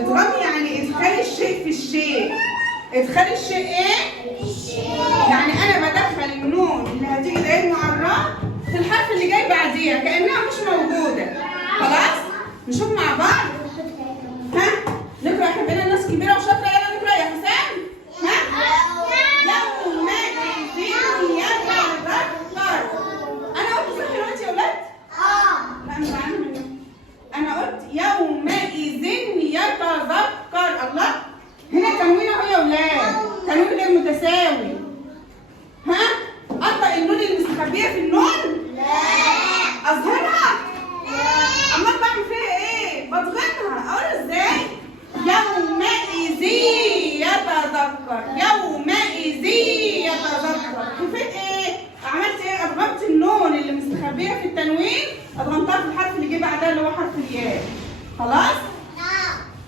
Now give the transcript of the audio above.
ادغام يعني ادخال الشيء في الشيء. ادخال الشيء ايه؟ يعني انا بدخل النون اللي هتيجي دايما مع الراء في الحرف اللي جاي بعديها كانها مش موجوده. خلاص؟ نشوف مع بعض. ها؟ نقرا، احنا بقينا ناس كبيره وشاطره، يلا نقرا يا حسام. ها؟ يومئذ يتذكر. انا قلت صح دلوقتي يا ولاد؟ لا مش عارفه. انا قلت يومئذ يتذكر. الله، هنا تنوين اهو يا ولاد، تنوين غير متساوي. ها؟ اطلق النون اللي مستخبيه في النون؟ لا. اظهرها؟ لا. امال بعمل فيها ايه؟ بضغطها. اقول ازاي؟ يومئذ يتذكر، يومئذ يتذكر. كيفية ايه؟ عملت ايه؟ ادغمت النون اللي مستخبيه في التنوين، ادغمتها في الحرف اللي جه بعدها اللي هو حرف الياء. خلاص؟